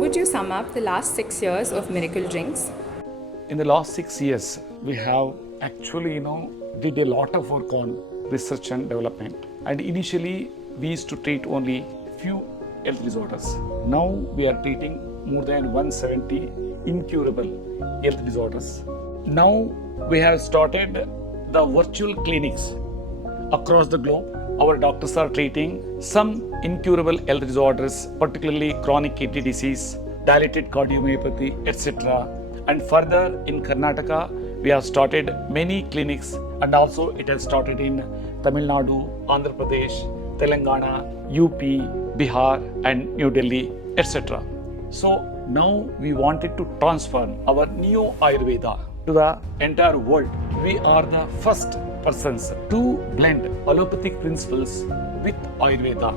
Would you sum up the last 6 years of Miracle Drinks? In the last 6 years, we have actually, did a lot of work on research and development. And initially, we used to treat only few health disorders. Now we are treating more than 170 incurable health disorders. Now we have started the virtual clinics across the globe. Our doctors are treating some incurable health disorders, particularly chronic kidney disease, dilated cardiomyopathy, etc. And further in Karnataka, we have started many clinics, and also it has started in Tamil Nadu, Andhra Pradesh, Telangana, UP, Bihar, and New Delhi, etc. So now we wanted to transfer our Neo Ayurveda to the entire world. We are the first persons to blend allopathic principles with Ayurveda.